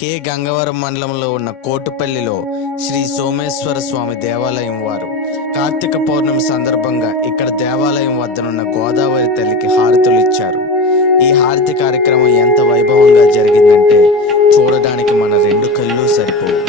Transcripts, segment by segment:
గంగవరం మండలంలో ఉన్న కోటుపల్లిలో శ్రీ సోమేశ్వర స్వామి దేవాలయం వారు కార్తీక పౌర్ణమి సందర్భంగా ఇక్కడ దేవాలయం వద్దనున్న గోదావరి తల్లికి హారతులు ఇచ్చారు. ఈ హారతి కార్యక్రమం ఎంత వైభవంగా జరిగిందంటే చూడడానికి మన రెండు కళ్ళు సరిపోవు.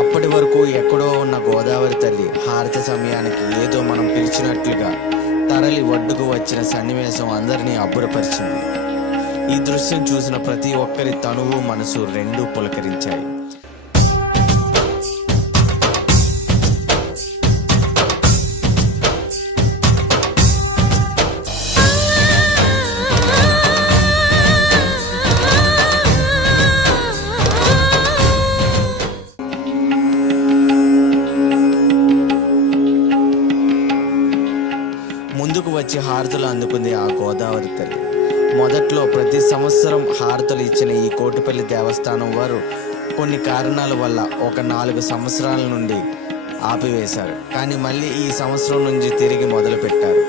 అప్పటి వరకు ఎక్కడో ఉన్న గోదావరి తల్లి హారతి సమయానికి ఏదో మనం పిలిచినట్లుగా తరలి ఒడ్డుకు వచ్చిన సన్నివేశం అందరినీ అబ్బురపరిచింది. ఈ దృశ్యం చూసిన ప్రతి ఒక్కరి తనువు మనసు రెండూ పులకరించాయి. ముందుకు వచ్చి హారతులు అందుకుంది ఆ గోదావరి తల్లి. మొదట్లో ప్రతి సంవత్సరం హారతులు ఇచ్చిన ఈ కోటుపల్లి దేవస్థానం వారు కొన్ని కారణాల వల్ల ఒక 4 సంవత్సరాల నుండి ఆపివేశారు. కానీ మళ్ళీ ఈ సంవత్సరం నుంచి తిరిగి మొదలు పెట్టారు.